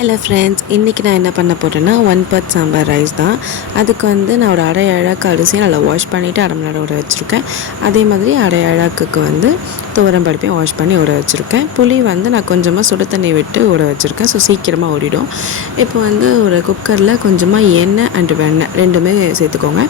Hello friends, இன்றைக்கி நான் என்ன பண்ண போகிறேன்னா 1 பாட் சாம்பார் ரைஸ் தான். அதுக்கு வந்து நான் ஒரு அரை அழாக்கு அரிசியை நல்லா வாஷ் பண்ணிவிட்டு அரை மணி நேரம் ஊற வச்சுருக்கேன். அதே மாதிரி அரை அழாக்குக்கு வந்து துவரம் பருப்பையும் வாஷ் பண்ணி ஊற வச்சுருக்கேன். புளி வந்து நான் கொஞ்சமாக சுடு தண்ணி விட்டு ஊற வச்சுருக்கேன். ஸோ சீக்கிரமாக ஓடிடும். இப்போ வந்து ஒரு குக்கரில் கொஞ்சமாக எண்ணெய் அண்டு வெண்ணெய் ரெண்டுமே சேர்த்துக்கோங்க.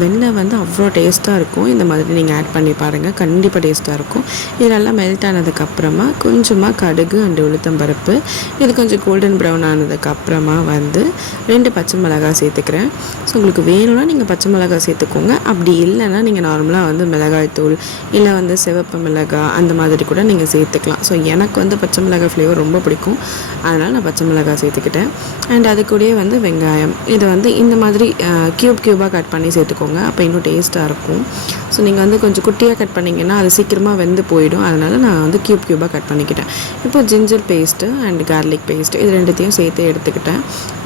வெண்ணெய் வந்து அவ்வளோ டேஸ்ட்டாக இருக்கும். இந்த மாதிரி நீங்கள் ஆட் பண்ணி பாருங்கள், கண்டிப்பாக டேஸ்ட்டாக இருக்கும். இது நல்லா மெல்ட் ஆனதுக்கப்புறமா கொஞ்சமாக கடுகு அண்டு உளுத்தம் பருப்பு, இது கொஞ்சம் கோல்டன் ப்ரௌன் ஆனதுக்கப்புறமா வந்து 2 பச்சை மிளகாய் சேர்த்துக்கிறேன். ஸோ உங்களுக்கு வேணும்னா நீங்கள் பச்சை மிளகாய் சேர்த்துக்கோங்க. அப்படி இல்லைன்னா நீங்கள் நார்மலாக வந்து மிளகாய் தூள் இல்லை வந்து சிவப்பு மிளகாய் அந்த மாதிரி கூட நீங்கள் சேர்த்துக்கலாம். ஸோ எனக்கு வந்து பச்சை மிளகாய் ஃப்ளேவர் ரொம்ப பிடிக்கும், அதனால் நான் பச்சை மிளகாய் சேர்த்துக்கிட்டேன். அண்ட் அது கூடயே வந்து வெங்காயம், இது வந்து இந்த மாதிரி க்யூபாக கட் பண்ணி சேர்த்துக்கோங்க. அப்போ இன்னும் டேஸ்ட்டாக இருக்கும். ஸோ நீங்கள் வந்து கொஞ்சம் குட்டியாக கட் பண்ணிங்கன்னா அது சீக்கிரமாக வெந்து போயிடும். அதனால் நான் வந்து க்யூபாக கட் பண்ணிக்கிட்டேன். இப்போ ginger paste and garlic paste இது ரெண்டுத்தையும் சேர்த்து எடுத்துக்கிட்டேன்,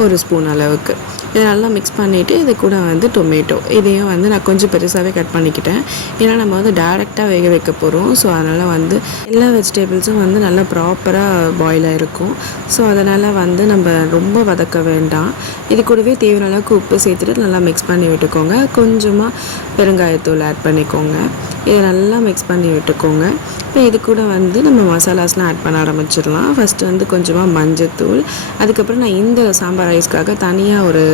1 ஸ்பூன் அளவுக்கு. இதை நல்லா மிக்ஸ் பண்ணிவிட்டு இது கூட வந்து டொமேட்டோ இதையும் வந்து நான் கொஞ்சம் பெருசாகவே கட் பண்ணிக்கிட்டேன். ஏன்னா நம்ம வந்து டேரெக்டாக வேக வைக்க போகிறோம். ஸோ அதனால் வந்து எல்லா வெஜிடபிள்ஸும் வந்து நல்லா ப்ராப்பராக பாயிலாக இருக்கும். ஸோ அதனால் வந்து நம்ம ரொம்ப வதக்க வேண்டாம். இது கூடவே தேவையான அளவுக்கு உப்பு சேர்த்துட்டு நல்லா மிக்ஸ் பண்ணி விட்டுக்கோங்க. கொஞ்சமாக பெருங்காயத்தூள் ஆட் பண்ணிக்கோங்க. இதை நல்லா மிக்ஸ் பண்ணி விட்டுக்கோங்க. இப்போ இது கூட வந்து நம்ம மசாலாஸ்லாம் ஆட் பண்ண ஆரம்பிச்சிடலாம். ஃபஸ்ட்டு வந்து கொஞ்சமாக மஞ்சத்தூள், அதுக்கப்புறம் நான் இந்த சாம்பார் ரைஸ்க்காக தனியாக ஒரு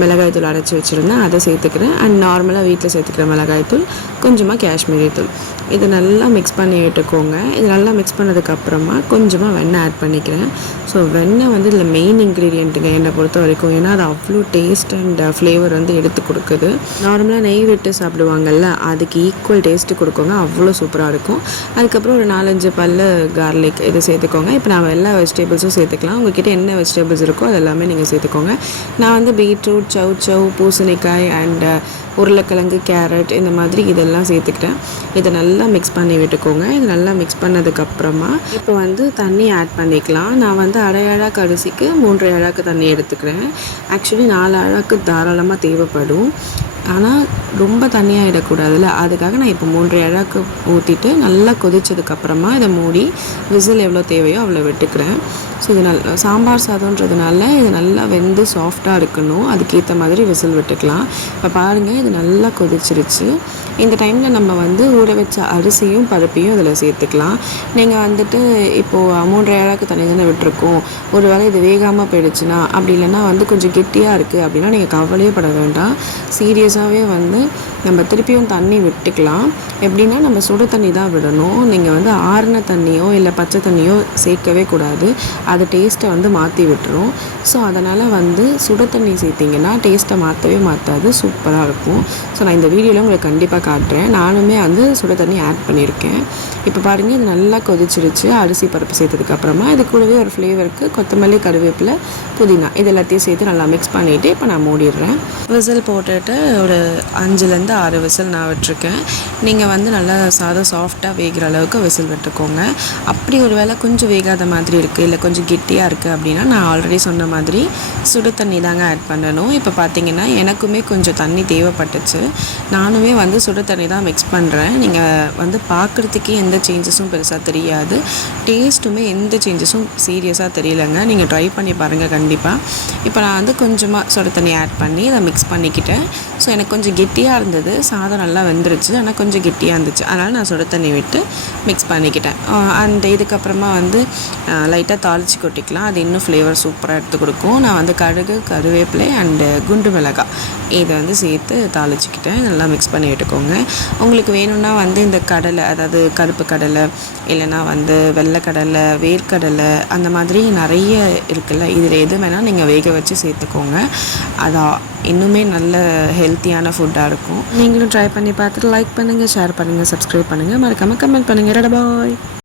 மிளகாய்த்தூள் அரைச்சி வச்சுருந்தேன், அதை சேர்த்துக்கிறேன். அண்ட் நார்மலாக வீட்டில் சேர்த்துக்கிற மிளகாய்த்தூள், கொஞ்சமாக காஷ்மீரி தூள், இதை நல்லா மிக்ஸ் பண்ணி விட்டுக்கோங்க. இது நல்லா மிக்ஸ் பண்ணதுக்கப்புறமா கொஞ்சமாக வெண்ணெய் ஆட் பண்ணிக்கிறேன். ஸோ வெண்ணெய் வந்து இதில் மெயின் இன்க்ரீடியண்ட்டுங்க என்னை பொறுத்த வரைக்கும். ஏன்னா அது அவ்வளோ டேஸ்ட் அண்ட் ஃப்ளேவர் வந்து எடுத்து கொடுக்குது. நார்மலாக நெய் விட்டு சாப்பிடுவாங்கள்ல, அதுக்கு ஈக்குவல் டேஸ்ட்டு கொடுக்குங்க, அவ்வளோ சூப்பராக இருக்கும். அதுக்கப்புறம் ஒரு 4-5 பல்லு கார்லிக் இது சேர்த்துக்கோங்க. இப்போ நான் எல்லா வெஜிடபிள்ஸும் சேர்த்துக்கலாம். உங்கள்கிட்ட என்ன வெஜிடபிள்ஸ் இருக்கோ அது எல்லாமே நீங்கள் சேர்த்துக்கோங்க. நான் வந்து பீட்ரூட், சவ் பூசணிக்காய் அண்ட் உருளைக்கிழங்கு, கேரட் இந்த மாதிரி இதெல்லாம் சேர்த்துக்கிட்டேன். இதை நல்லா மிக்ஸ் பண்ணி விட்டுக்கோங்க. இது நல்லா மிக்ஸ் பண்ணதுக்கப்புறமா இப்போ வந்து தண்ணி ஆட் பண்ணிக்கலாம். நான் வந்து அரை அழாக்கு அரிசிக்கு 3 அழாக்கு தண்ணி எடுத்துக்கிறேன். ஆக்சுவலி 4 அழாக்கு தாராளமாக தேவைப்படும், ஆனால் ரொம்ப தண்ணியாக இடக்கூடாதுல்ல, அதுக்காக நான் இப்போ 3 அழாக்கு ஊற்றிட்டு நல்லா கொதிச்சதுக்கப்புறமா இதை மூடி விசில் எவ்வளோ தேவையோ அவ்வளோ விட்டுக்கிறேன். ஸோ இது நல்லா சாம்பார் சாதம்ன்றதுனால இது நல்லா வெந்து சாஃப்டாக இருக்கணும், அதுக்கேற்ற மாதிரி விசில் விட்டுக்கலாம். இப்போ பாருங்கள், இது நல்லா கொதிச்சிருச்சு. இந்த டைமில் நம்ம வந்து ஊற வச்ச அரிசியும் பருப்பையும் இதில் சேர்த்துக்கலாம். நீங்கள் வந்துட்டு இப்போது 3 அழாக்கு தண்ணி தானே விட்டுருக்கோம், ஒரு வேளை இது வேகாமல் போயிடுச்சுன்னா, அப்படி இல்லைன்னா வந்து கொஞ்சம் கெட்டியாக இருக்குது அப்படின்னா நீங்கள் கவலையே பட வேண்டாம். சீரியஸாகவே வந்து நம்ம திருப்பியும் தண்ணி விட்டுக்கலாம். எப்படின்னா நம்ம சுடு தண்ணி தான் விடணும். நீங்கள் வந்து ஆறின தண்ணியோ இல்லை பச்சை தண்ணியோ சேர்க்கவே கூடாது, அது டேஸ்ட்டை வந்து மாற்றி விட்டுரும். ஸோ அதனால் வந்து சுடு தண்ணி சேர்த்திங்கன்னா டேஸ்ட்டை மாற்றவே மாற்றாது, சூப்பராக இருக்கும். ஸோ நான் இந்த வீடியோவில் உங்களுக்கு கண்டிப்பாக காட்டுறேன். நானுமே வந்து சுடு தண்ணி ஆட் பண்ணியிருக்கேன். இப்போ பாருங்கள், இது நல்லா கொதிச்சிருச்சு. அரிசி பருப்பு சேர்த்ததுக்கப்புறமா இது கூடவே ஒரு ஃப்ளேவருக்கு கொத்தமல்லி, கருவேப்பிலை, புதினா இது எல்லாத்தையும் சேர்த்து நல்லா மிக்ஸ் பண்ணிவிட்டு இப்போ நான் மூடிடுறேன். விசில் போட்டுட்டு ஒரு 5-6 விசில் நான் விட்டுருக்கேன். நீங்கள் வந்து நல்லா சாதம் சாஃப்டாக வேகிற அளவுக்கு விசில் விட்டுக்கோங்க. அப்படி ஒரு வேளை கொஞ்சம் வேகாத மாதிரி இருக்குது இல்லை கொஞ்சம் கெட்டியாக இருக்குது அப்படின்னா நான் ஆல்ரெடி சொன்ன மாதிரி சுடு தண்ணி தாங்க ஆட் பண்ணணும். இப்போ பார்த்தீங்கன்னா எனக்குமே கொஞ்சம் தண்ணி தேவைப்பட்டுச்சு. நானுமே வந்து சுடு தண்ணி தான் மிக்ஸ் பண்ணுறேன். நீங்கள் வந்து பார்க்குறதுக்கே எந்த சேஞ்சஸும் பெருசாக தெரியாது, டேஸ்ட்டுமே எந்த சேஞ்சஸும் சீரியஸாக தெரியலைங்க. நீங்கள் ட்ரை பண்ணி பாருங்கள் கண்டிப்பாக. இப்போ நான் வந்து கொஞ்சமாக சுடு தண்ணி ஆட் பண்ணி அதை மிக்ஸ் பண்ணிக்கிட்டேன். ஸோ எனக்கு கொஞ்சம் கெட்டியாக இருந்தது, சாதம் நல்லா வெந்துருச்சு, ஆனால் கொஞ்சம் கெட்டியாக இருந்துச்சு, அதனால் நான் சுடு தண்ணி விட்டு மிக்ஸ் பண்ணிக்கிட்டேன். அந்த இதுக்கப்புறமா வந்து லைட்டாக தாளித்து கொட்டிக்கலாம், அது இன்னும் ஃப்ளேவர் சூப்பராக எடுத்து கொடுக்கும். நான் வந்து கடுகு, கருவேப்பிலை அண்டு குண்டு மிளகாய் இதை வந்து சேர்த்து தாளிச்சிக்கிட்டேன். நல்லா மிக்ஸ் பண்ணி விட்டுக்கோங்க. உங்களுக்கு வேணும்னா வந்து இந்த கடலை, அதாவது கருப்பு கடலை இல்லைனா வந்து வெள்ளைக்கடலை, வேர்க்கடலை அந்த மாதிரி நிறைய இருக்குல்ல, இதில் எது வேணால் நீங்கள் வேக வச்சு சேர்த்துக்கோங்க. அதான் இன்னுமே நல்ல ஹெல்த்தியான ஃபுட்டாக இருக்கும். நீங்களும் ட்ரை பண்ணி பார்த்துட்டு லைக் பண்ணுங்கள், ஷேர் பண்ணுங்கள், சப்ஸ்கிரைப் பண்ணுங்கள், மறக்காமல் கமெண்ட் பண்ணுங்கள். பாய்.